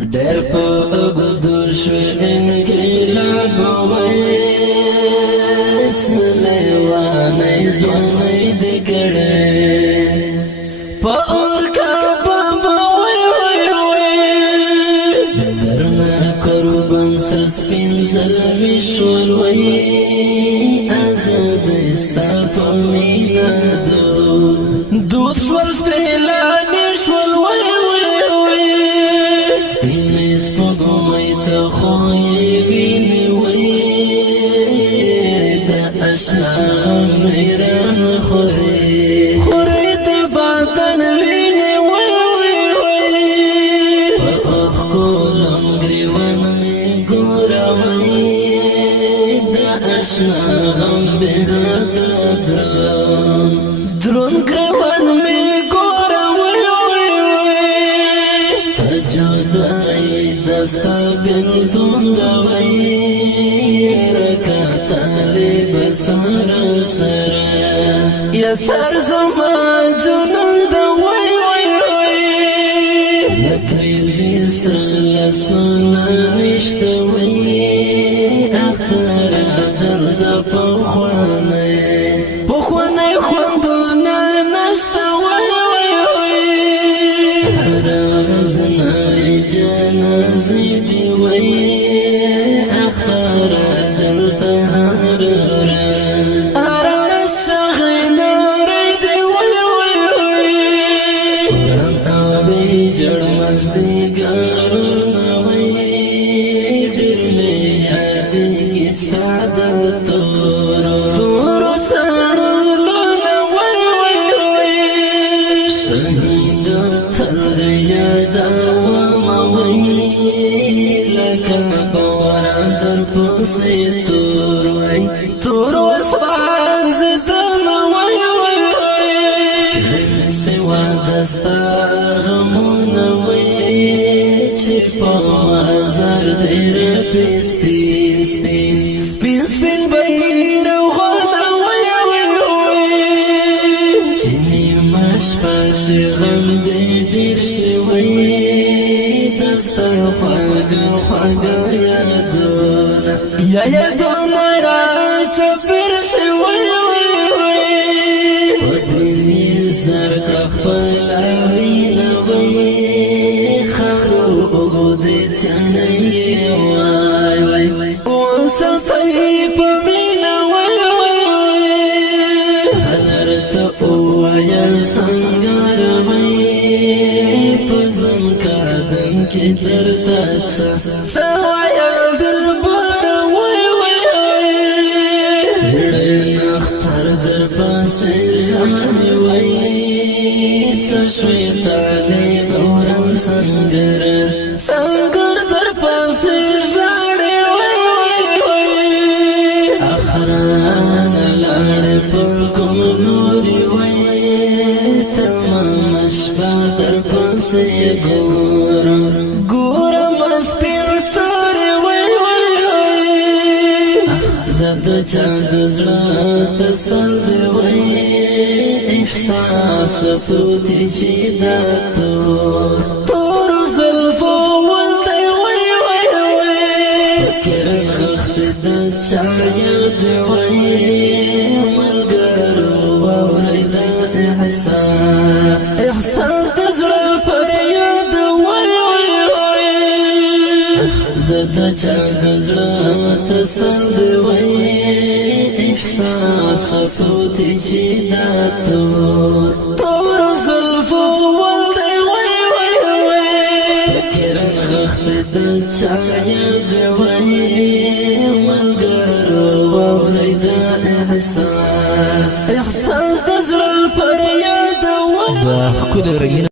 ډېر په اوږدو شو انقلاب وایې څه لیوانی ځوانۍ دې کړې په اور کعبه به وایې درنه قربان سر سپین زلمي شول وایې ازادۍ ستا په مینه دود شول سپېلانې شول وایې سپوږمۍ ته خو یې وینې وایې د اشنا میران خورې د باطن وینې وایې په اوښکو لم ګریوان مې ګوره وایې د اشنا غم بنا دروند ګریوان مې ګوره وایې ستا جدایي دستا بندون دوئی رکا طالب سارا سرا یا سر زمان جنون دوئی لکریزی سر سنا نشتوئی اختر درد پخوانه خوندونا نشتوئی رازنا جنازي دي وي اختار درته ارس شغنا ريدي وي قرآن ابي جړ مزدي ګرنا وي دل مي یاد کیستا د تور سړلونه وي شهید تر یاد پسې تور وسوان زدم وای کله سوا دستا غمونه وای چې په هزار دیر سپین بیرغونه وای چې نیمه شپه غم دې ډېر شوی دستا خواږه یادونه یادونه را چپیر شوی ودرې زر خپل وینه وای خرو اوږدې څنډې وای وساتئ په مینه وای حضرته وویل سنګار وای په زنکادن کې درته څه ویل دلبر شوی طالب ورن سنگر در پاسې ژاړې اخران لاړ پر کوم نوري وای تمام شپه در پاسې ګورم سپین ستوري وای د چا د زړه تسل دی وای احساس پروتی چی دا تور زلفو ولدی وی فکر غخت دا چا یاد وی ملگرو ووری دا احساس دا زړه پر یاد وی دا چا د زړه تسل دی وی احساس پروتی چی دا تور زلفو ولدی وی فکر غخت دا چا یاد وی ملګرو واورئ دا احساس دا زړه پر یاد وی